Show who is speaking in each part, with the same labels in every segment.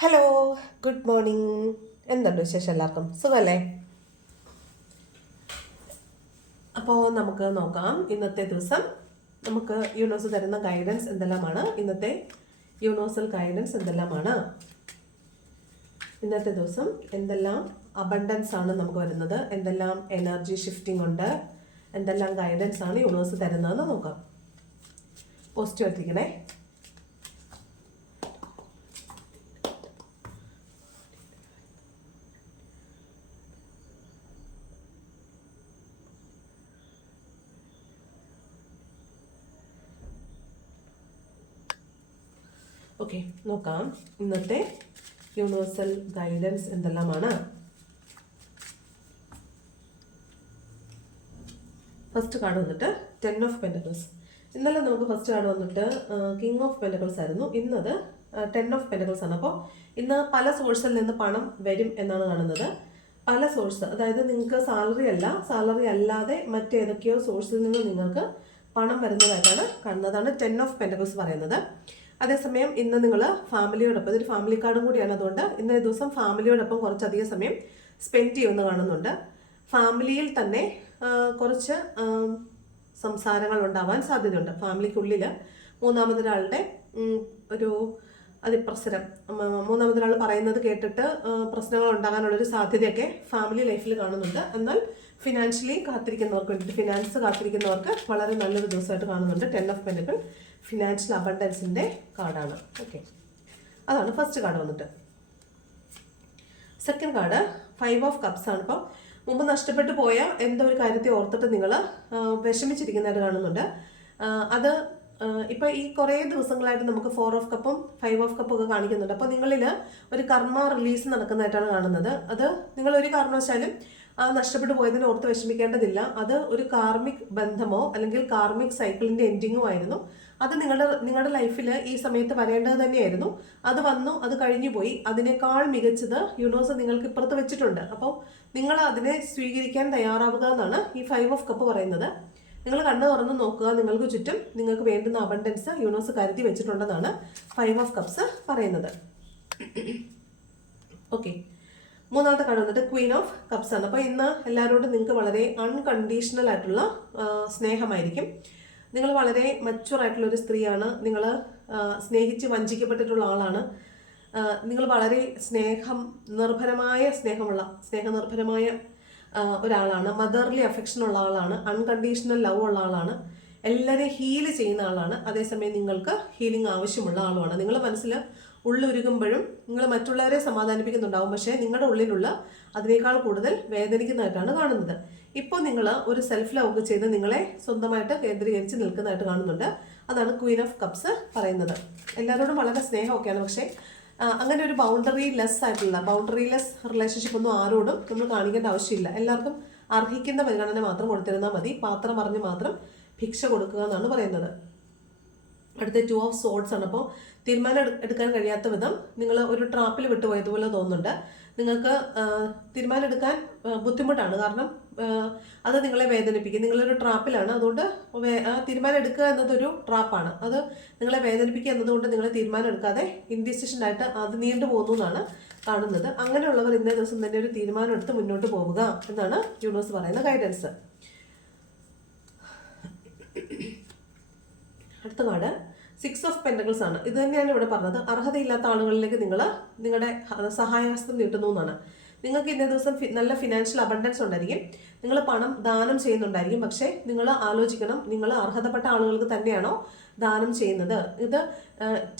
Speaker 1: Hello good morning എന്തുണ്ട് വിശേഷം എല്ലാവർക്കും? സുഖമല്ലേ അപ്പോൾ നമുക്ക് നോക്കാം. ഇന്നത്തെ ദിവസം നമുക്ക് യൂണിവേഴ്സ് തരുന്ന ഗൈഡൻസ് എന്തെല്ലാമാണ്? ഇന്നത്തെ യൂണിവേഴ്സൽ ഗൈഡൻസ് എന്തെല്ലാമാണ്? ഇന്നത്തെ ദിവസം എന്തെല്ലാം അബണ്ടൻസ് ആണ് നമുക്ക് വരുന്നത്? എന്തെല്ലാം എനർജി ഷിഫ്റ്റിംഗ് ഉണ്ട്? എന്തെല്ലാം ഗൈഡൻസ് ആണ് യൂണിവേഴ്സ് തരുന്നതെന്ന് നോക്കാം. പോസ്റ്റ് എത്തിക്കണേ ഓക്കെ നോക്കാം. ഇന്നത്തെ യൂണിവേഴ്സൽ ഗൈഡൻസ് എന്തെല്ലാമാണ്? ഫസ്റ്റ് കാർഡ് വന്നിട്ട് ടെൻ ഓഫ് പെന്റക്കിൾസ് ഇന്നലെ നമുക്ക് ഫസ്റ്റ് കാർഡ് വന്നിട്ട് കിങ് ഓഫ് പെന്റക്കിൾസ് ആയിരുന്നു. ഇന്നത് ടെൻ ഓഫ് പെന്റക്കിൾസ് ആണ്. അപ്പോൾ ഇന്ന് പല സോഴ്സിൽ നിന്ന് പണം വരും എന്നാണ് കാണുന്നത്. പല സോഴ്സ് അതായത് നിങ്ങൾക്ക് സാലറി അല്ല സാലറി അല്ലാതെ മറ്റേതൊക്കെയോ സോഴ്സിൽ നിന്ന് നിങ്ങൾക്ക് പണം വരുന്നതായിട്ടാണ് കാണുന്നതാണ് ടെൻ ഓഫ് പെന്റക്കിൾസ് പറയുന്നത്. അതേസമയം ഇന്ന് നിങ്ങൾ ഫാമിലിയോടൊപ്പം ഇതൊരു ഫാമിലി കാർഡും കൂടിയാണ്. അതുകൊണ്ട് ഇന്നേ ദിവസം ഫാമിലിയോടൊപ്പം കുറച്ചധികം സമയം സ്പെൻഡ് ചെയ്യുമെന്ന് കാണുന്നുണ്ട്. ഫാമിലിയിൽ തന്നെ കുറച്ച് സംസാരങ്ങൾ ഉണ്ടാവാൻ സാധ്യതയുണ്ട്. ഫാമിലിക്കുള്ളിൽ മൂന്നാമതൊരാളുടെ ഒരു അതിപ്രസരം മൂന്നാമതൊരാൾ പറയുന്നത് കേട്ടിട്ട് പ്രശ്നങ്ങൾ ഉണ്ടാകാനുള്ളൊരു സാധ്യതയൊക്കെ ഫാമിലി ലൈഫിൽ കാണുന്നുണ്ട്. എന്നാൽ ഫിനാൻഷ്യലി കാത്തിരിക്കുന്നവർക്ക് വേണ്ടിയിട്ട് ഫിനാൻസ് കാത്തിരിക്കുന്നവർക്ക് വളരെ നല്ലൊരു ദിവസമായിട്ട് കാണുന്നുണ്ട്. ടെൻ ഓഫ് പെനുകൾ ഫിനാൻഷ്യൽ അബണ്ടൻസിന്റെ കാർഡാണ്. ഓക്കെ അതാണ് ഫസ്റ്റ് കാർഡ് വന്നിട്ട്. Second card five of cups ആണ്. ഇപ്പം മുമ്പ് നഷ്ടപ്പെട്ടു പോയ എന്തോ ഒരു കാര്യത്തെ ഓർത്തിട്ട് നിങ്ങൾ വിഷമിച്ചിരിക്കുന്നതായിട്ട് കാണുന്നുണ്ട്. അത് ഇപ്പം ഈ കുറേ ദിവസങ്ങളായിട്ട് നമുക്ക് ഫോർ ഓഫ് കപ്പും ഫൈവ് ഓഫ് കപ്പും ഒക്കെ കാണിക്കുന്നുണ്ട്. അപ്പോൾ നിങ്ങളിൽ ഒരു കർമ്മ റിലീസ് നടക്കുന്നതായിട്ടാണ് കാണുന്നത്. അത് നിങ്ങൾ ഒരു കാരണവശാലും നഷ്ടപ്പെട്ടു പോയതിനെ ഓർത്ത് വിഷമിക്കേണ്ടതില്ല. അത് ഒരു കാർമിക് ബന്ധമോ അല്ലെങ്കിൽ കാർമിക് സൈക്കിളിന്റെ എൻഡിങ്ങോ ആയിരുന്നു. അത് നിങ്ങളുടെ നിങ്ങളുടെ ലൈഫിൽ ഈ സമയത്ത് വരേണ്ടത് തന്നെയായിരുന്നു. അത് വന്നു അത് കഴിഞ്ഞു പോയി. അതിനേക്കാൾ മികച്ചത് യൂണിവേഴ്സ് നിങ്ങൾക്ക് ഇപ്പുറത്ത് വെച്ചിട്ടുണ്ട്. അപ്പോൾ നിങ്ങൾ അതിനെ സ്വീകരിക്കാൻ തയ്യാറാവുക എന്നാണ് ഈ ഫൈവ് ഓഫ് കപ്പ് പറയുന്നത്. നിങ്ങൾ കണ്ടു തുറന്ന് നോക്കുക നിങ്ങൾക്ക് ചുറ്റും. നിങ്ങൾക്ക് വേണ്ടുന്ന അബണ്ടൻസ് യൂണിവേഴ്സ് കരുതി വെച്ചിട്ടുണ്ടെന്നാണ് ഫൈവ് ഓഫ് കപ്സ് പറയുന്നത്. ഓക്കെ. മൂന്നാമത്തെ കാർഡ് വന്നിട്ട് ക്വീൻ ഓഫ് കപ്സ് ആണ്. അപ്പോൾ ഇന്ന് എല്ലാവരോടും നിങ്ങൾക്ക് വളരെ അൺകണ്ടീഷണൽ ആയിട്ടുള്ള സ്നേഹമായിരിക്കും. നിങ്ങൾ വളരെ മച്ചുവർ ആയിട്ടുള്ള ഒരു സ്ത്രീയാണ്. നിങ്ങൾ സ്നേഹിച്ച് വഞ്ചിക്കപ്പെട്ടിട്ടുള്ള ആളാണ്. നിങ്ങൾ വളരെ സ്നേഹം നിർഭരമായ സ്നേഹമുള്ള സ്നേഹനിർഭരമായ ഒരാളാണ്. മദർലി അഫെക്ഷൻ ഉള്ള ആളാണ്. അൺകണ്ടീഷണൽ ലവ് ഉള്ള ആളാണ്. എല്ലാവരെയും ഹീൽ ചെയ്യുന്ന ആളാണ്. അതേസമയം നിങ്ങൾക്ക് ഹീലിംഗ് ആവശ്യമുള്ള ആളുമാണ്. നിങ്ങൾ മനസ്സിൽ ഉള്ളുരുകുമ്പോഴും നിങ്ങൾ മറ്റുള്ളവരെ സമാധാനിപ്പിക്കുന്നുണ്ടാവും. പക്ഷേ നിങ്ങളുടെ ഉള്ളിലുള്ള അതിനേക്കാൾ കൂടുതൽ വേദനിക്കുന്നതായിട്ടാണ് കാണുന്നത്. ഇപ്പോൾ നിങ്ങൾ ഒരു സെൽഫ് ലവ് ചെയ്ത് നിങ്ങളെ സ്വന്തമായിട്ട് കേന്ദ്രീകരിച്ച് നിൽക്കുന്നതായിട്ട് കാണുന്നുണ്ട്. അതാണ് ക്വീൻ ഓഫ് കപ്സ് പറയുന്നത്. എല്ലാവരോടും വളരെ സ്നേഹമൊക്കെയാണ്. പക്ഷേ അങ്ങനെ ഒരു ബൗണ്ടറി ലെസ് ആയിട്ടുള്ള ബൗണ്ടറി ലെസ് റിലേഷൻഷിപ്പ് ഒന്നും ആരോടും നമ്മൾ കാണിക്കേണ്ട ആവശ്യമില്ല. എല്ലാവർക്കും അർഹിക്കുന്ന പരിഗണന മാത്രം കൊടുത്തിരുന്നാൽ മതി. പാത്രം പറഞ്ഞ് മാത്രം ഭിക്ഷ കൊടുക്കുക എന്നാണ് പറയുന്നത്. അടുത്ത ടു ഓഫ് സോഡ്സ് ആണ്. അപ്പോൾ തീരുമാനം എടുക്കാൻ കഴിയാത്ത വിധം നിങ്ങൾ ഒരു ട്രാപ്പിൽ വിട്ടുപോയതുപോലെ തോന്നുന്നുണ്ട്. നിങ്ങൾക്ക് തീരുമാനം എടുക്കാൻ ബുദ്ധിമുട്ടാണ്. കാരണം അത് നിങ്ങളെ വേദനിപ്പിക്കും. നിങ്ങളൊരു ട്രാപ്പിലാണ് അതുകൊണ്ട് തീരുമാനം എടുക്കുക എന്നതൊരു ട്രാപ്പാണ് അത് നിങ്ങളെ വേദനിപ്പിക്കുക എന്നതുകൊണ്ട് നിങ്ങൾ തീരുമാനം എടുക്കാതെ ഇൻഡിസിഷൻ ആയിട്ട് അത് നീണ്ടു പോകുന്നു എന്നാണ് കാണുന്നത്. അങ്ങനെയുള്ളവർ ഇന്നേ ദിവസം തന്നെ ഒരു തീരുമാനം എടുത്ത് മുന്നോട്ട് പോവുക എന്നാണ് യൂണിവേഴ്സ് പറയുന്ന ഗൈഡൻസ് അടുത്ത കാർഡ് സിക്സ് ഓഫ് പെന്റക്കിൾസ് ആണ്. ഇത് തന്നെയാണ് ഇവിടെ പറഞ്ഞത്. അർഹതയില്ലാത്ത ആളുകളിലേക്ക് നിങ്ങൾ നിങ്ങളുടെ സഹായഹസ്തം നീട്ടുന്നു എന്നാണ്. നിങ്ങൾക്ക് ഇന്നേ ദിവസം നല്ല ഫിനാൻഷ്യൽ അബണ്ടൻസ് ഉണ്ടായിരിക്കും. നിങ്ങൾ പണം ദാനം ചെയ്യുന്നുണ്ടായിരിക്കും. പക്ഷേ നിങ്ങൾ ആലോചിക്കണം. നിങ്ങൾ അർഹതപ്പെട്ട ആളുകൾക്ക് തന്നെയാണോ ദാനം ചെയ്യുന്നത്. ഇത്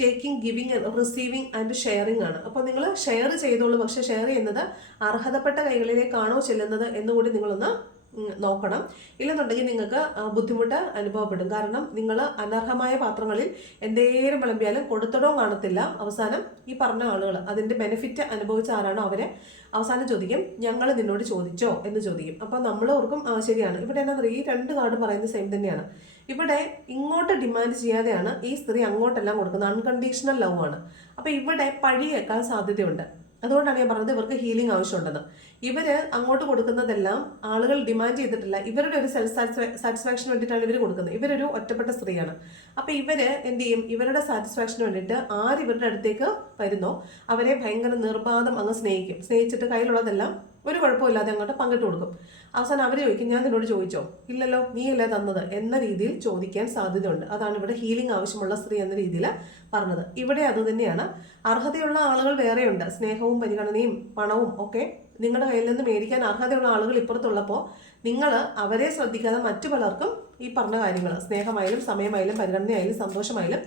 Speaker 1: taking giving receiving and sharing ആണ്. അപ്പോൾ നിങ്ങൾ ഷെയർ ചെയ്തോളൂ. പക്ഷേ ഷെയർ ചെയ്യുന്നത് അർഹതപ്പെട്ട കൈകളിലേക്കാണോ ചെല്ലുന്നത് എന്നുകൂടി നിങ്ങളൊന്ന് നോക്കണം. ഇല്ലെന്നുണ്ടെങ്കിൽ നിങ്ങൾക്ക് ബുദ്ധിമുട്ട് അനുഭവപ്പെടും. കാരണം നിങ്ങൾ അനർഹമായ പാത്രങ്ങളിൽ എന്തേലും വിളമ്പിയാലും കൊടുത്തിടവും കാണത്തില്ല. അവസാനം ഈ പറഞ്ഞ ആളുകൾ അതിന്റെ ബെനിഫിറ്റ് അനുഭവിച്ച ആരാണോ അവരെ അവസാനം ചോദിക്കും ഞങ്ങൾ നിന്നോട് ചോദിച്ചോ? എന്ന് ചോദിക്കും. അപ്പോൾ നമ്മൾ ഓർക്കും ശരിയാണ്. ഇവിടെ എന്നാ ഈ രണ്ട് കാർഡ് പറയുന്നത് സെയിം തന്നെയാണ്. ഇവിടെ ഇങ്ങോട്ട് ഡിമാൻഡ് ചെയ്യാതെയാണ് ഈ സ്ത്രീ അങ്ങോട്ടെല്ലാം കൊടുക്കുന്നത്. അൺകണ്ടീഷണൽ ലവ് ആണ്. അപ്പോൾ ഇവിടെ പഴിയേക്കാൻ സാധ്യതയുണ്ട്. അതുകൊണ്ടാണ് ഞാൻ പറഞ്ഞത് ഇവർക്ക് ഹീലിംഗ് ആവശ്യമുണ്ടെന്ന്. ഇവർ അങ്ങോട്ട് കൊടുക്കുന്നതെല്ലാം ആളുകൾ ഡിമാൻഡ് ചെയ്തിട്ടില്ല. ഇവരുടെ ഒരു സെൽഫ് സാറ്റിസ്ഫാക്ഷന് വേണ്ടിയിട്ടാണ് ഇവർ കൊടുക്കുന്നത്. ഇവരൊരു ഒറ്റപ്പെട്ട സ്ത്രീയാണ്. അപ്പോൾ ഇവർ എന്ത് ചെയ്യും? ഇവരുടെ സാറ്റിസ്ഫാക്ഷന് വേണ്ടിയിട്ട് ആര് ഇവരുടെ അടുത്തേക്ക് വരുന്നോ? അവരെ ഭയങ്കര നിർബാധം അങ്ങ് സ്നേഹിക്കും. സ്നേഹിച്ചിട്ട് കയ്യിലുള്ളതെല്ലാം ഒരു കുഴപ്പമില്ലാതെ അങ്ങോട്ട് പങ്കിട്ട് കൊടുക്കും. അവസാനം അവർ ചോദിക്കും ഞാൻ നിന്നോട് ചോദിച്ചോ? ഇല്ലല്ലോ നീ അല്ലേ തന്നത്? എന്ന രീതിയിൽ ചോദിക്കാൻ സാധ്യതയുണ്ട്. അതാണ് ഇവിടെ ഹീലിംഗ് ആവശ്യമുള്ള സ്ത്രീ എന്ന രീതിയിൽ പറഞ്ഞത്. ഇവിടെ അത് തന്നെയാണ്. അർഹതയുള്ള ആളുകൾ വേറെയുണ്ട്. സ്നേഹവും പരിഗണനയും പണവും ഒക്കെ നിങ്ങളുടെ കയ്യിൽ നിന്ന് മേടിക്കാൻ അർഹതയുള്ള ആളുകൾ ഇപ്പുറത്തുള്ളപ്പോൾ നിങ്ങൾ അവരെ ശ്രദ്ധിക്കാതെ മറ്റു പലർക്കും ഈ പറഞ്ഞ കാര്യങ്ങൾ സ്നേഹമായാലും സമയമായാലും പരിഗണനയായാലും സന്തോഷമായാലും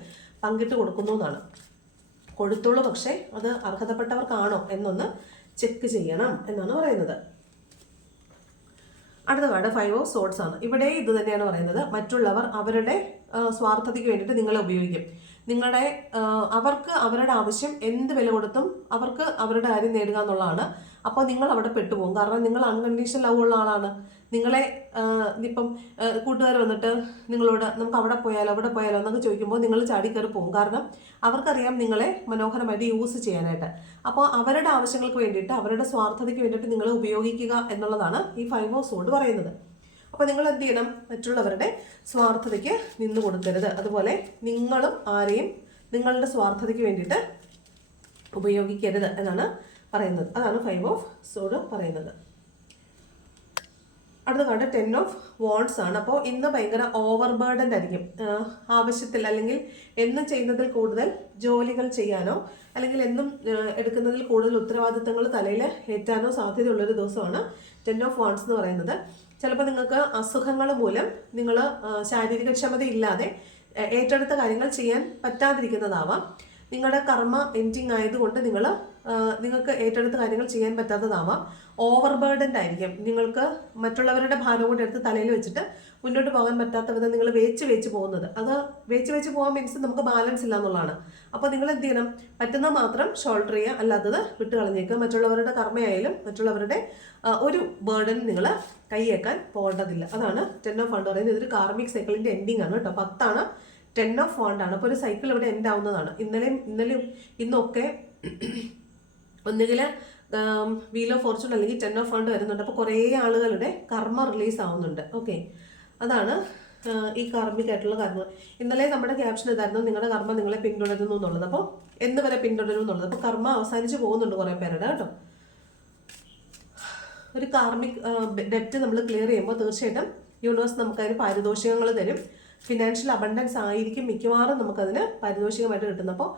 Speaker 1: പങ്കിട്ട് കൊടുക്കുന്നു എന്നാണ്. കൊടുത്തോളൂ പക്ഷേ അത് അർഹതപ്പെട്ടവർക്കാണോ എന്നൊന്ന് ചെക്ക് ചെയ്യണം എന്നാണ് പറയുന്നത്. അടുത്ത കാർഡ് ഫൈവ് ഓഫ് സോഡ്സ് ആണ്. ഇവിടെ ഇത് തന്നെയാണ് പറയുന്നത്. മറ്റുള്ളവർ അവരുടെ സ്വാർത്ഥതയ്ക്ക് വേണ്ടിയിട്ട് നിങ്ങളെ ഉപയോഗിക്കും. നിങ്ങളുടെ അവർക്ക് അവരുടെ ആവശ്യം എന്ത് വില കൊടുത്തും അവർക്ക് അവരുടെ കാര്യം നേടുക എന്നുള്ളതാണ്. അപ്പോൾ നിങ്ങൾ അവിടെ പെട്ടുപോകും. കാരണം നിങ്ങൾ അൺകണ്ടീഷണൽ ലവ് ഉള്ള ആളാണ്. നിങ്ങളെ ഇപ്പം കൂട്ടുകാർ വന്നിട്ട് നിങ്ങളോട് നമുക്ക് അവിടെ പോയാലോ അവിടെ പോയാലോ എന്നൊക്കെ ചോദിക്കുമ്പോൾ നിങ്ങൾ ചാടി കയറി പോകും. കാരണം അവർക്കറിയാം നിങ്ങളെ മനോഹരമായിട്ട് യൂസ് ചെയ്യാനായിട്ട്. അപ്പോൾ അവരുടെ ആവശ്യങ്ങൾക്ക് വേണ്ടിയിട്ട് അവരുടെ സ്വാർത്ഥതയ്ക്ക് വേണ്ടിയിട്ട് നിങ്ങളെ ഉപയോഗിക്കുക എന്നുള്ളതാണ് ഈ ഫൈവ് ഓഫ് സോഡ് പറയുന്നത്. അപ്പോൾ നിങ്ങൾ എന്ത് ചെയ്യണം? മറ്റുള്ളവരുടെ സ്വാർത്ഥതയ്ക്ക് നിന്ന് കൊടുക്കരുത്. അതുപോലെ നിങ്ങളും ആരെയും നിങ്ങളുടെ സ്വാർത്ഥതയ്ക്ക് വേണ്ടിയിട്ട് ഉപയോഗിക്കരുത് എന്നാണ് പറയുന്നത്. അതാണ് ഫൈവ് ഓഫ് സോഡ് പറയുന്നത്. അടുത്ത കാർഡ് ടെൻ ഓഫ് വോൺസ് ആണ്. അപ്പോൾ ഇന്ന് ഭയങ്കര ഓവർ ബേർഡൻ ആയിരിക്കും ആവശ്യത്തിൽ അല്ലെങ്കിൽ എന്നും ചെയ്യുന്നതിൽ കൂടുതൽ ജോലികൾ ചെയ്യാനോ അല്ലെങ്കിൽ എന്നും എടുക്കുന്നതിൽ കൂടുതൽ ഉത്തരവാദിത്തങ്ങൾ തലയിൽ ഏറ്റാനോ സാധ്യതയുള്ളൊരു ദിവസമാണ് ടെൻ ഓഫ് വോൺസ് എന്ന് പറയുന്നത്. ചിലപ്പോൾ നിങ്ങൾക്ക് അസുഖങ്ങൾ മൂലം നിങ്ങൾ ശാരീരിക ഇല്ലാതെ ഏറ്റെടുത്ത കാര്യങ്ങൾ ചെയ്യാൻ പറ്റാതിരിക്കുന്നതാവാം. നിങ്ങളുടെ കർമ്മ എൻഡിങ് ആയതുകൊണ്ട് നിങ്ങൾ നിങ്ങൾക്ക് ഏറ്റെടുത്ത് കാര്യങ്ങൾ ചെയ്യാൻ പറ്റാത്തതാവാം. ഓവർ ബേർഡൻഡ് ആയിരിക്കും. നിങ്ങൾക്ക് മറ്റുള്ളവരുടെ ഭാരം കൂടി എടുത്ത് തലയിൽ വെച്ചിട്ട് മുന്നോട്ട് പോകാൻ പറ്റാത്ത വിധം നിങ്ങൾ വേച്ച് വേച്ച് പോകുന്നത്. അത് വേച്ച് വേച്ച് പോകാൻ മീൻസ് നമുക്ക് ബാലൻസ് ഇല്ല എന്നുള്ളതാണ്. അപ്പോൾ നിങ്ങൾ എന്ത് ചെയ്യണം? പറ്റുന്ന മാത്രം ഷോൾഡർ ചെയ്യുക അല്ലാത്തത് വിട്ട് കളഞ്ഞേക്കുക. മറ്റുള്ളവരുടെ കർമ്മയായാലും മറ്റുള്ളവരുടെ ഒരു ബേർഡൻ നിങ്ങൾ കൈയേക്കാൻ പോകേണ്ടതില്ല. അതാണ് ടെൻ ഓഫ് ഫണ്ട് പറയുന്നത്. ഇതൊരു കാർമിക് സൈക്കിളിന്റെ എൻഡിങ് ആണ് കേട്ടോ. പത്താണ് ടെൻ ഓഫ് ഫണ്ട് ആണ്. അപ്പോൾ ഒരു സൈക്കിൾ ഇവിടെ എൻഡ് ആവുന്നതാണ്. ഇന്നലെയും ഇന്നലെയും ഇന്നൊക്കെ ഒന്നുകിൽ വീൽ ഓഫ് ഫോർച്യൂൺ അല്ലെങ്കിൽ ടെൻ ഓഫ് ഫണ്ട് വരുന്നുണ്ട്. അപ്പോൾ കുറേ ആളുകളുടെ കർമ്മ റിലീസ് ആവുന്നുണ്ട്. ഓക്കെ അതാണ് ഈ കാർമിക് ആയിട്ടുള്ള കർമ്മ. ഇന്നലെ നമ്മുടെ ക്യാപ്ഷൻ ഇതായിരുന്നു നിങ്ങളുടെ കർമ്മം നിങ്ങളെ പിന്തുടരുന്നു എന്നുള്ളത്. അപ്പോൾ എന്ന് വരെ പിന്തുടരും എന്നുള്ളത്. അപ്പോൾ കർമ്മ അവസാനിച്ച് പോകുന്നുണ്ട് കുറേ പേരുടെ കേട്ടോ. ഒരു കാർമിക് ഡെപ്റ്റ് നമ്മൾ ക്ലിയർ ചെയ്യുമ്പോൾ തീർച്ചയായിട്ടും യൂണിവേഴ്സ് നമുക്കതിന് പാരിതോഷികങ്ങൾ തരും. ഫിനാൻഷ്യൽ അബണ്ടൻസ് ആയിരിക്കും മിക്കവാറും നമുക്കതിന് പാരിതോഷികമായിട്ട് കിട്ടുന്നത്. അപ്പോൾ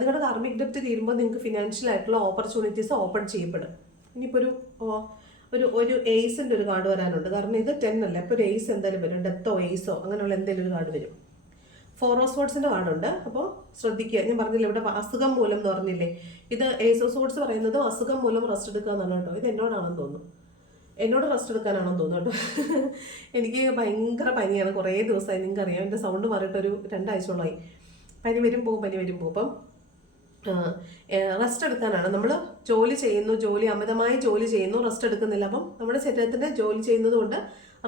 Speaker 1: നിങ്ങളുടെ കാർമിക് ഡെപ്റ്റ് തീരുമ്പോൾ നിങ്ങൾക്ക് ഫിനാൻഷ്യൽ ആയിട്ടുള്ള ഓപ്പർച്യൂണിറ്റീസ് ഓപ്പൺ ചെയ്യപ്പെടും. ഇനിയിപ്പോൾ ഒരു ഒരു ഒരു എയ്സിന്റെ ഒരു കാർഡ് വരാനുണ്ട്. കാരണം ഇത് ടെൻ അല്ലേ? അപ്പോൾ ഒരു എയ്സ് എന്തായാലും വരും. ഡെത്തോ എയ്സോ അങ്ങനെയുള്ള എന്തെങ്കിലും ഒരു കാർഡ് വരും. ഫോർ ഓഫ് ഫോറോസ്പോർട്സിന്റെ കാർഡുണ്ട് അപ്പോൾ ശ്രദ്ധിക്കുക. ഞാൻ പറഞ്ഞില്ല ഇവിടെ അസുഖം മൂലം എന്ന് പറഞ്ഞില്ലേ? ഇത് ഏസോസോട്സ് പറയുന്നത് അസുഖം മൂലം റെസ്റ്റ് എടുക്കുക എന്നാണ് കേട്ടോ. ഇത് എന്നോടാണെന്ന് തോന്നുന്നു. എന്നോട് റെസ്റ്റ് എടുക്കാനാണെന്ന് തോന്നുന്നു കേട്ടോ. എനിക്ക് ഭയങ്കര പനിയാണ്. കുറേ ദിവസമായി. നിങ്ങൾക്ക് അറിയാം എന്റെ സൗണ്ട് മാറിയിട്ട് ഒരു രണ്ടാഴ്ചയോളമായി. പനി വരും പോകും പനി വരും പോകും. അപ്പം റെസ്റ്റ് എടുക്കാനാണ്. നമ്മൾ ജോലി ചെയ്യുന്നു ജോലി അമിതമായി ജോലി ചെയ്യുന്നു റെസ്റ്റ് എടുക്കുന്നില്ല. അപ്പം നമ്മുടെ ശരീരത്തിന്റെ ജോലി ചെയ്യുന്നത് കൊണ്ട്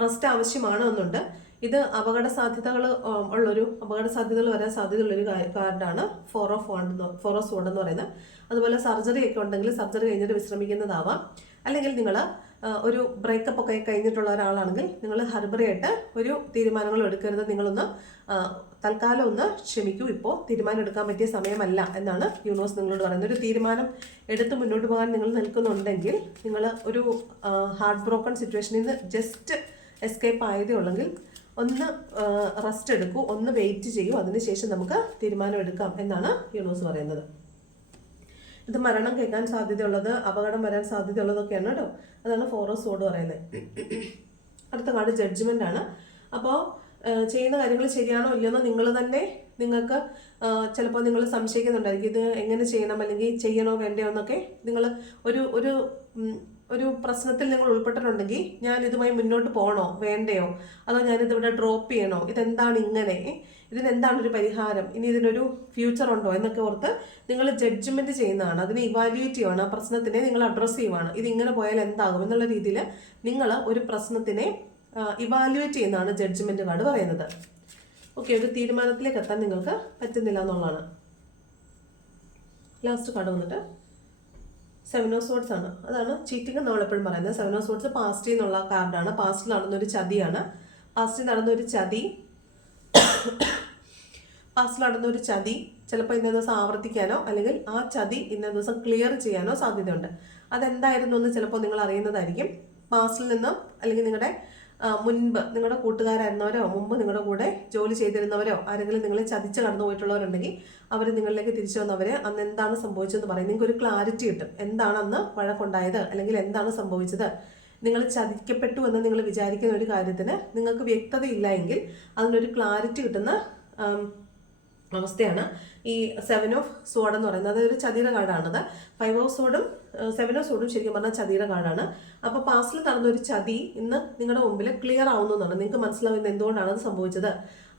Speaker 1: റെസ്റ്റ് ആവശ്യമാണ് എന്നുണ്ട്. ഇത് അപകട സാധ്യതകൾ ഉള്ളൊരു അപകട സാധ്യതകൾ വരാൻ സാധ്യതയുള്ളൊരു കാർഡാണ്. Four of wands four of wands എന്ന് പറയുന്നത്. അതുപോലെ സർജറി ഒക്കെ ഉണ്ടെങ്കിൽ സർജറി കഴിഞ്ഞിട്ട് വിശ്രമിക്കുന്നതാവാം. അല്ലെങ്കിൽ നിങ്ങൾ ഒരു ബ്രേക്കപ്പ് ഒക്കെ കഴിഞ്ഞിട്ടുള്ള ഒരാളാണെങ്കിൽ നിങ്ങൾ ഹർബറിയായിട്ട് ഒരു തീരുമാനങ്ങൾ എടുക്കരുത്. നിങ്ങളൊന്ന് തൽക്കാലം ഒന്ന് ക്ഷമിക്കൂ. ഇപ്പോൾ തീരുമാനം എടുക്കാൻ പറ്റിയ സമയമല്ല എന്നാണ് യൂണിവേഴ്സ് നിങ്ങളോട് പറയുന്നത്. ഒരു തീരുമാനം എടുത്ത് മുന്നോട്ട് പോകാൻ നിങ്ങൾ നിൽക്കുന്നുണ്ടെങ്കിൽ നിങ്ങൾ ഒരു ഹാർട്ട് ബ്രോക്കൺ സിറ്റുവേഷനിൽ നിന്ന് ജസ്റ്റ് എസ്കേപ്പ് ആയതേ ഉള്ളെങ്കിൽ ഒന്ന് റെസ്റ്റ് എടുക്കൂ. ഒന്ന് വെയിറ്റ് ചെയ്യൂ. അതിനുശേഷം നമുക്ക് തീരുമാനം എടുക്കാം എന്നാണ് യൂണിവേഴ്സ് പറയുന്നത്. ഇത് മരണം കേൾക്കാൻ സാധ്യതയുള്ളത് അപകടം വരാൻ സാധ്യതയുള്ളതൊക്കെയാണ് കേട്ടോ. അതാണ് ഫോറസ് സോഡ് പറയുന്നത്. അടുത്ത കാർഡ് ജഡ്ജ്മെന്റ് ആണ്. അപ്പോൾ ചെയ്യുന്ന കാര്യങ്ങൾ ശരിയാണോ ഇല്ലയെന്ന് നിങ്ങൾ തന്നെ നിങ്ങൾക്ക് ചിലപ്പോൾ നിങ്ങൾ സംശയിക്കുന്നുണ്ടായിരിക്കും. ഇത് എങ്ങനെ ചെയ്യണം അല്ലെങ്കിൽ ചെയ്യണോ വേണ്ടയോ എന്നൊക്കെ നിങ്ങൾ ഒരു ഒരു ഒരു പ്രശ്നത്തിൽ നിങ്ങൾ ഉൾപ്പെട്ടിട്ടുണ്ടെങ്കിൽ ഞാൻ ഇതുമായി മുന്നോട്ട് പോകണോ? വേണ്ടയോ? അതോ ഞാൻ ഞാനിതിവിടെ ഡ്രോപ്പ് ചെയ്യണോ? ഇതെന്താണ് ഇങ്ങനെ? ഇതിന് എന്താണ് ഒരു പരിഹാരം? ഇനി ഇതിനൊരു ഫ്യൂച്ചർ ഉണ്ടോ എന്നൊക്കെ ഓർത്ത് നിങ്ങൾ ജഡ്ജ്മെന്റ് ചെയ്യുന്നതാണ്. അതിനെ ഇവാലുവേറ്റ് ചെയ്യുവാണ്. ആ പ്രശ്നത്തിനെ നിങ്ങൾ അഡ്രസ്സ് ചെയ്യുവാണ്. ഇത് ഇങ്ങനെ പോയാൽ എന്താകും എന്നുള്ള രീതിയിൽ നിങ്ങൾ ഒരു പ്രശ്നത്തിനെ ഇവാലുവേറ്റ് ചെയ്യുന്നതാണ് ജഡ്ജ്മെന്റ് കാർഡ് പറയുന്നത്. ഓക്കെ ഒരു തീരുമാനത്തിലേക്ക് എത്താൻ നിങ്ങൾക്ക് പറ്റുന്നില്ല എന്നുള്ളതാണ്. ലാസ്റ്റ് കാർഡ് വന്നിട്ട്. സെവൻ ഓഫ് സോഡ്സ് ആണ്. അതാണ് ചീറ്റിംഗ് നമ്മൾ എപ്പോഴും പറയുന്നത്. സെവൻ ഓഫ് സോഡ്സ് പാസ്റ്റിൽ നിന്നുള്ള കാർഡാണ് പാസ്റ്റിൽ നടന്നൊരു ചതിയാണ്. പാസ്റ്റിൽ നടന്നൊരു ചതി. പാസ്റ്റിൽ നടന്ന ഒരു ചതി. ചിലപ്പോൾ ഇന്ന ദിവസം ആവർത്തിക്കാനോ അല്ലെങ്കിൽ ആ ചതി ഇന്ന ദിവസം ക്ലിയർ ചെയ്യാനോ സാധ്യതയുണ്ട്. അതെന്തായിരുന്നു എന്ന് ചിലപ്പോൾ നിങ്ങൾ അറിയുന്നതായിരിക്കും. പാസ്റ്റിൽ നിന്നും അല്ലെങ്കിൽ നിങ്ങളുടെ മുൻപ് നിങ്ങളുടെ കൂട്ടുകാരായിരുന്നവരോ മുമ്പ് നിങ്ങളുടെ കൂടെ ജോലി ചെയ്തിരുന്നവരോ ആരെങ്കിലും നിങ്ങളെ ചതിച്ച് കടന്നു പോയിട്ടുള്ളവരുണ്ടെങ്കിൽ അവർ നിങ്ങളിലേക്ക് തിരിച്ചു വന്നവർ അന്ന് എന്താണ് സംഭവിച്ചതെന്ന് പറയും. നിങ്ങൾക്ക് ഒരു ക്ലാരിറ്റി കിട്ടും. എന്താണ് അന്ന് വഴക്കുണ്ടായത്? അല്ലെങ്കിൽ എന്താണ് സംഭവിച്ചത്? നിങ്ങൾ ചതിക്കപ്പെട്ടു എന്ന് നിങ്ങൾ വിചാരിക്കുന്ന ഒരു കാര്യത്തിന് നിങ്ങൾക്ക് വ്യക്തതയില്ല എങ്കിൽ അതിനൊരു ക്ലാരിറ്റി കിട്ടുന്ന അവസ്ഥയാണ് ഈ സെവൻ ഓഫ് സോഡ് എന്ന് പറയുന്നത്. അതൊരു ചതിയുടെ കാർഡാണത്. ഫൈവ് ഓഫ് സോഡും സെവൻ ഓഫ് സോഡും ശരിക്കും പറഞ്ഞാൽ ചതിയുടെ കാർഡാണ്. അപ്പോൾ പാസ്റ്റിൽ നടന്ന ഒരു ചതി ഇന്ന് നിങ്ങളുടെ മുമ്പിൽ ക്ലിയർ ആവുന്നതാണ് നിങ്ങൾക്ക് മനസ്സിലാവുന്ന എന്തുകൊണ്ടാണ് അത് സംഭവിച്ചത്?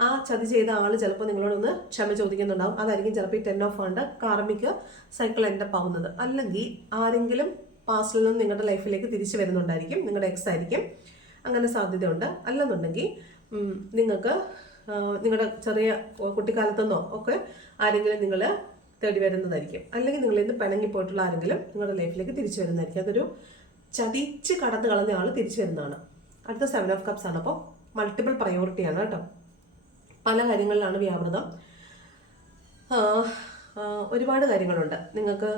Speaker 1: ആ ചതി ചെയ്ത ആൾ ചിലപ്പോൾ നിങ്ങളോടൊന്ന് ക്ഷമ ചോദിക്കുന്നുണ്ടാവും. അതായിരിക്കും ചിലപ്പോൾ ഈ ടെൻ ഓഫ് ഫണ്ട് കാർമിക് സൈക്കിൾ എന്റെ ആവുന്നത്. അല്ലെങ്കിൽ ആരെങ്കിലും പാസ്റ്റിൽ നിന്ന് നിങ്ങളുടെ ലൈഫിലേക്ക് തിരിച്ചു വരുന്നുണ്ടായിരിക്കും. നിങ്ങളുടെ എക്സ് ആയിരിക്കും. അങ്ങനെ സാധ്യതയുണ്ട്. അല്ലെന്നുണ്ടെങ്കിൽ നിങ്ങൾക്ക് നിങ്ങളുടെ ചെറിയ കുട്ടിക്കാലത്തുനിന്നോ ഒക്കെ ആരെങ്കിലും നിങ്ങൾ തേടി വരുന്നതായിരിക്കും. അല്ലെങ്കിൽ നിങ്ങൾ ഇന്ന് പിണങ്ങിപ്പോയിട്ടുള്ള ആരെങ്കിലും നിങ്ങളുടെ ലൈഫിലേക്ക് തിരിച്ചു വരുന്നതായിരിക്കും. അതൊരു ചതിച്ച് കടന്നു കളഞ്ഞ ആൾ തിരിച്ചു വരുന്നതാണ്. അടുത്ത സെവൻ ഓഫ് കപ്സ് ആണ്. അപ്പോൾ മൾട്ടിപ്പിൾ പ്രയോറിറ്റിയാണ് കേട്ടോ. പല കാര്യങ്ങളിലാണ് വ്യാപൃതം. ഒരുപാട് കാര്യങ്ങളുണ്ട്. നിങ്ങൾക്ക്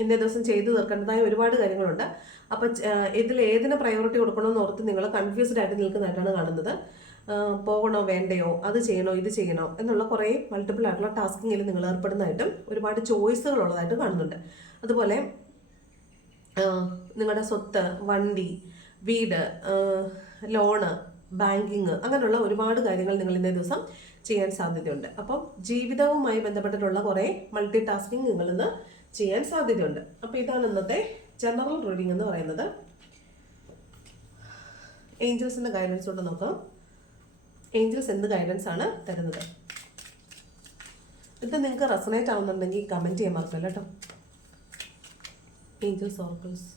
Speaker 1: ഇന്നേ ദിവസം ചെയ്തു തീർക്കേണ്ടതായ ഒരുപാട് കാര്യങ്ങളുണ്ട്. അപ്പം ഇതിൽ ഏതിന് പ്രയോറിറ്റി കൊടുക്കണമെന്ന് ഓർത്ത് നിങ്ങൾ കൺഫ്യൂസ്ഡ് ആയിട്ട് നിൽക്കുന്നതായിട്ടാണ് കാണുന്നത്. പോകണോ വേണ്ടയോ? അത് ചെയ്യണോ ഇത് ചെയ്യണോ? എന്നുള്ള കുറേ മൾട്ടിപ്പിൾ ആയിട്ടുള്ള ടാസ്കിങ്ങിൽ നിങ്ങൾ ഏർപ്പെടുന്നതായിട്ടും ഒരുപാട് ചോയ്സുകൾ ഉള്ളതായിട്ട് കാണുന്നുണ്ട്. അതുപോലെ നിങ്ങളുടെ സ്വത്ത് വണ്ടി വീട് ലോണ് ബാങ്കിങ് അങ്ങനെയുള്ള ഒരുപാട് കാര്യങ്ങൾ നിങ്ങൾ ഇന്നേ ദിവസം ചെയ്യാൻ സാധ്യതയുണ്ട്. അപ്പം ജീവിതവുമായി ബന്ധപ്പെട്ടിട്ടുള്ള കുറേ മൾട്ടി ടാസ്കിങ് നിങ്ങൾ ഇന്ന് ചെയ്യാൻ സാധ്യതയുണ്ട്. അപ്പോൾ ഇതാണ് ഇന്നത്തെ ജനറൽ റീഡിംഗ് എന്ന് പറയുന്നത്. ഏഞ്ചൽസിന്റെ കൊണ്ട് നോക്കാം. ഏഞ്ചൽസ് എന്ത് ഗൈഡൻസ് ആണ് തരുന്നത്. ഇത് നിങ്ങൾക്ക് റെസനേറ്റ് ആവുന്നുണ്ടെങ്കിൽ കമന്റ് ചെയ്യാൻ മറക്കില്ല കേട്ടോ. Angels oracles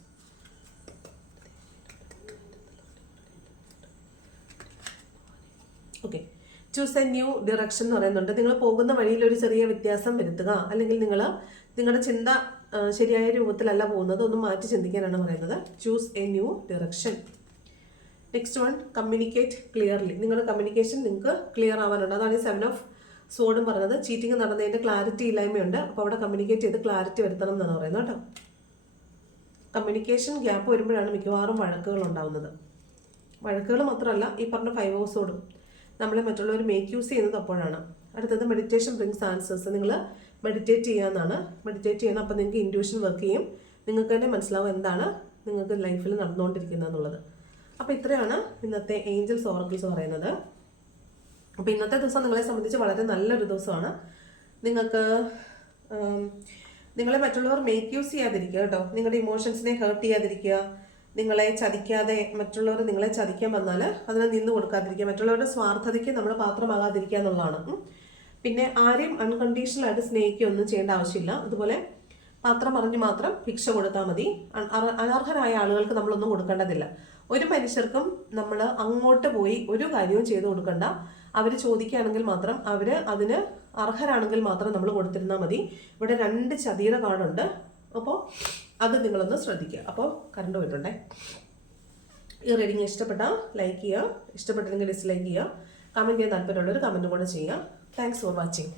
Speaker 1: okay choose a new direction എന്ന് പറയുന്നുണ്ട്. നിങ്ങൾ പോകുന്ന വഴിയിൽ ഒരു ചെറിയ വ്യത്യാസം വരുത്തുക. അല്ലെങ്കിൽ നിങ്ങൾ നിങ്ങളുടെ ചിന്ത ശരിയായ രൂപത്തിലല്ല പോകുന്നത്. ഒന്ന് മാറ്റി ചിന്തിക്കാനാണ് പറയുന്നത്. Choose a new direction next one communicate clearly നിങ്ങളുടെ കമ്മ്യൂണിക്കേഷൻ നിങ്ങൾക്ക് ക്ലിയർ ആവാനുണ്ട്. അതാണ് ഈ സെവൻ ഓഫ് സോഡും പറഞ്ഞത് ചീറ്റിംഗ് നടന്നതിന്റെ ക്ലാരിറ്റി ഇല്ലായ്മയുണ്ട്. അപ്പോൾ അവിടെ കമ്മ്യൂണിക്കേറ്റ് ചെയ്ത് ക്ലാരിറ്റി വരുത്തണം എന്നാണ് പറയുന്നത് കേട്ടോ. കമ്മ്യൂണിക്കേഷൻ ഗ്യാപ്പ് വരുമ്പോഴാണ് മിക്കവാറും വഴക്കുകൾ ഉണ്ടാവുന്നത്. വഴക്കുകൾ മാത്രമല്ല ഈ പറഞ്ഞ ഫൈവ് ഹൗസോടും നമ്മളെ മറ്റുള്ളവർ മേക്ക് യൂസ് ചെയ്യുന്നത് അപ്പോഴാണ്. അടുത്തത് മെഡിറ്റേഷൻ ബ്രിങ്സ് ആൻസേഴ്സ് നിങ്ങൾ മെഡിറ്റേറ്റ് ചെയ്യാന്നാണ് മെഡിറ്റേറ്റ് ചെയ്യണം അപ്പോൾ നിങ്ങൾക്ക് ഇൻഡ്യൂഷൻ വർക്ക് ചെയ്യും. നിങ്ങൾക്ക് തന്നെ മനസ്സിലാവും എന്താണ് നിങ്ങൾക്ക് ലൈഫിൽ നടന്നുകൊണ്ടിരിക്കുന്നത് എന്നുള്ളത്. അപ്പോൾ ഇത്രയാണ് ഇന്നത്തെ ഏഞ്ചൽസ് ഓറക്കിൾസ് പറയുന്നത്. അപ്പോൾ ഇന്നത്തെ ദിവസം നിങ്ങളെ സംബന്ധിച്ച് വളരെ നല്ലൊരു ദിവസമാണ്. നിങ്ങൾക്ക് നിങ്ങളെ മറ്റുള്ളവർ മേക്ക് യൂസ് ചെയ്യാതിരിക്കുക കേട്ടോ. നിങ്ങളുടെ ഇമോഷൻസിനെ ഹേർട്ട് ചെയ്യാതിരിക്കുക. നിങ്ങളെ ചതിക്കാതെ മറ്റുള്ളവർ നിങ്ങളെ ചതിക്കാൻ വന്നാൽ അതിനെ നിന്ന് കൊടുക്കാതിരിക്കുക. മറ്റുള്ളവരുടെ സ്വാർത്ഥതയ്ക്ക് നമ്മൾ പാത്രമാകാതിരിക്കുക എന്നുള്ളതാണ്. പിന്നെ ആരെയും അൺകണ്ടീഷണൽ ആയിട്ട് സ്നേഹിക്കുകയൊന്നും ചെയ്യേണ്ട ആവശ്യമില്ല. അതുപോലെ പാത്രം അറിഞ്ഞ് മാത്രം ഭിക്ഷ കൊടുത്താൽ മതി. അനർഹരായ ആളുകൾക്ക് നമ്മളൊന്നും കൊടുക്കേണ്ടതില്ല. ഒരു മനുഷ്യർക്കും നമ്മൾ അങ്ങോട്ട് പോയി ഒരു കാര്യവും ചെയ്തു കൊടുക്കണ്ട. അവർ ചോദിക്കുകയാണെങ്കിൽ മാത്രം അവർ അതിന് അർഹരാണെങ്കിൽ മാത്രം നമ്മൾ കൊടുത്തിരുന്നാൽ മതി. ഇവിടെ രണ്ട് ചതീര കാർഡുണ്ട് അപ്പോൾ അത് നിങ്ങളൊന്ന് ശ്രദ്ധിക്കുക. അപ്പോൾ കറണ്ട് പോയിട്ടുണ്ടേ. ഈ റീഡിങ് ഇഷ്ടപ്പെട്ടാൽ ലൈക്ക് ചെയ്യുക. ഇഷ്ടപ്പെട്ടില്ലെങ്കിൽ ഡിസ്ലൈക്ക് ചെയ്യുക. കമന്റ് ചെയ്യാൻ താല്പര്യമുള്ളവർ കമന്റും കൂടെ ചെയ്യുക. Thanks for watching